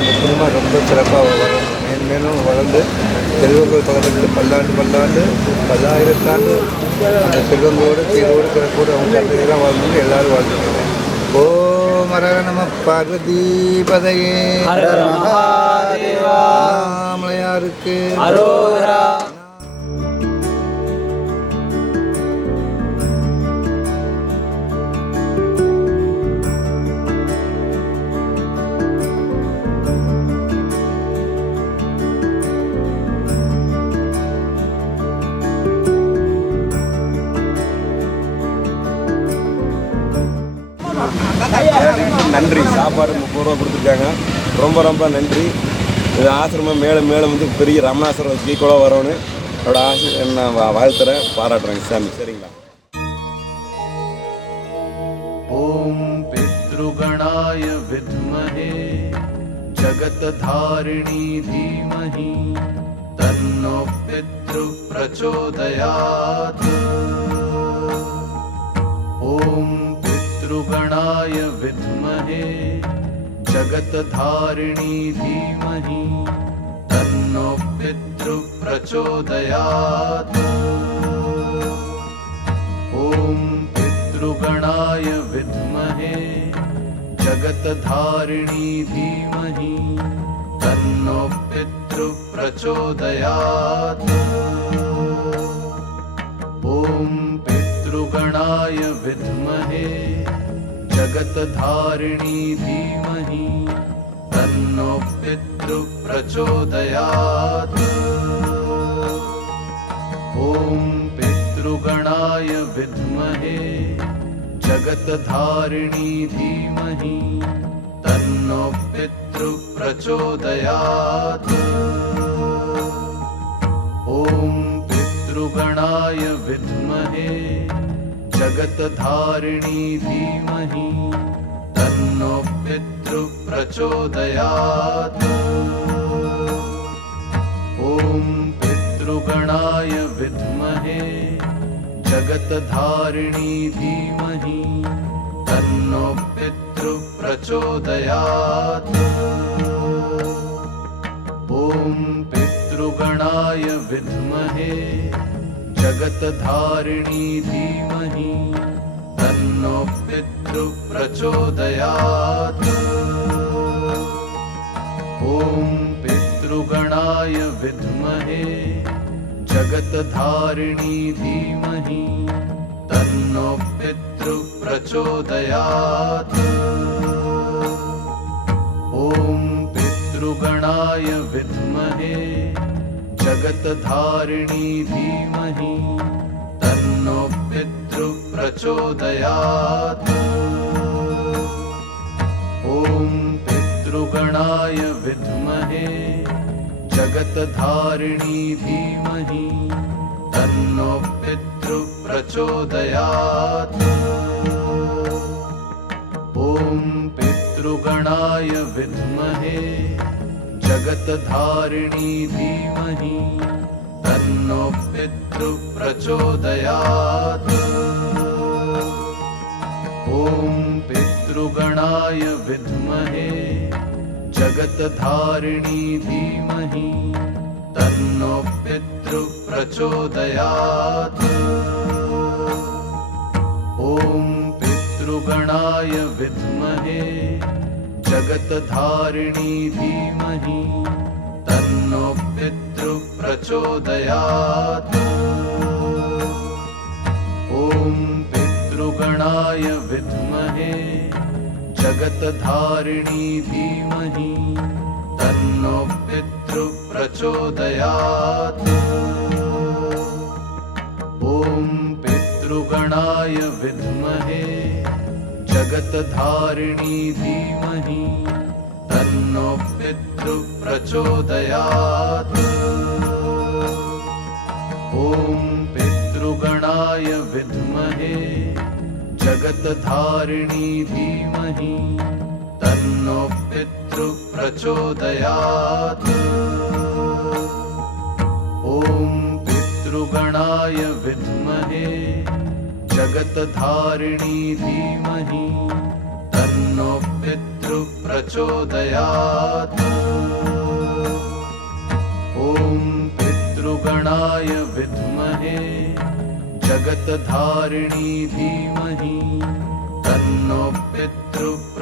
அந்த குடும்பம் ரொம்ப சிறப்பாக வளரும், மேன்மேலும் வளர்ந்து செல்வங்கள் பலருக்கு பல்லாண்டு பல்லாயிரத்தாண்டு அந்த செல்வங்களோடு சீரோடு சிறப்போடு அவங்க சந்தையெல்லாம் வாழ்ந்து எல்லாரும் வாழ்ந்துருக்காங்க. ஓம் ஹர நம பார்வதீபதையே அண்ணாமலையாருக்கு அரோகரா. நன்றி. சாப்பாடு 30 ரூபா கொடுத்துருக்காங்க. ரொம்ப ரொம்ப நன்றி. இது ஆசிரமம் மேலும் மேலும் வந்து பெரிய ரமணாசிரமம் கீழே வரணும்னு என்னோட ஆசை, நான் வாழ்த்துறேன், பாராட்டுறேங்க சாமி. சரிங்களா? ஓம் பித்ருகணாய வித்மஹே ஜகத்தாரிணி தீமஹி தன்னோ பித்ரு பிரச்சோதயாத். ஓம் पितृगणाय विद्महे जगत्धारिणी धीमहि तन्नो पितृ प्रचोदयात्. ॐ पितृगणाय विद्महे जगत्धारिणी धीमहि तन्नो पितृ प्रचोदयात्. ॐ पितृगणाय विद्महे जगत्धारिणी धीमहि तन्नो पितृ प्रचोदयात्. ॐ पितृगणाय विद्महे जगत्धारिणी धीमहि तन्नो पितृ प्रचोदयात्. ॐ पितृगणाय विद्महे जगत्धारिणी धीमहि तन्नो पितृ प्रचोदयात्. ॐ पितृगणाय विद्महे जगत्धारिणी धीमहि तन्नो पितृ प्रचोदयात्. ॐ पितृगणाय विद्महे जगत्धारिणी धीमहि तन्नो पितृ प्रचोदयात्. ॐ पितृगणाय विद्महे जगत्धारिणी धीमहि तन्नो पितृ प्रचोदयात्. ॐ पितृगणाय विद्महे जगत्धारिणी धीमहि तन्नो पितृ प्रचोदयात्. ॐ पितृगणाय विद्महे जगत्धारिणी धीमहि तन्नो पितृ प्रचोदयात्. ॐ पितृगणाय विद्महे जगत्धारिणी धीमहि तन्नो पितृ प्रचोदयात्. ॐ पितृगणाय विद्महे जगत्धारिणी धीमहि तन्नो पितृ प्रचोदयात्. ॐ पितृगणाय विद्महे जगत्धारिणी धीमहि तन्नो पितृ प्रचोदयात्. ॐ पितृगणाय विद्महे जगत्धारिणी धीमहि तन्नो पितृ प्रचोदयात्. ॐ पितृगणाय विद्महे जगत्धारिणी धीमहि तन्नो पितृ प्रचोदयात्. ॐ पितृगणाय विद्महे जगत्धारिणी धीमहि तन्नो पितृ प्रचोदयात्. ॐ पितृगणाय विद्महे जगत्धारिणी धीमहि तन्नो पितृ पितृप्रचोदयात् ॐ पितृगणाय विद्महे जगतधारिणी धीमहि तन्नो पितृप्रचोदयात्।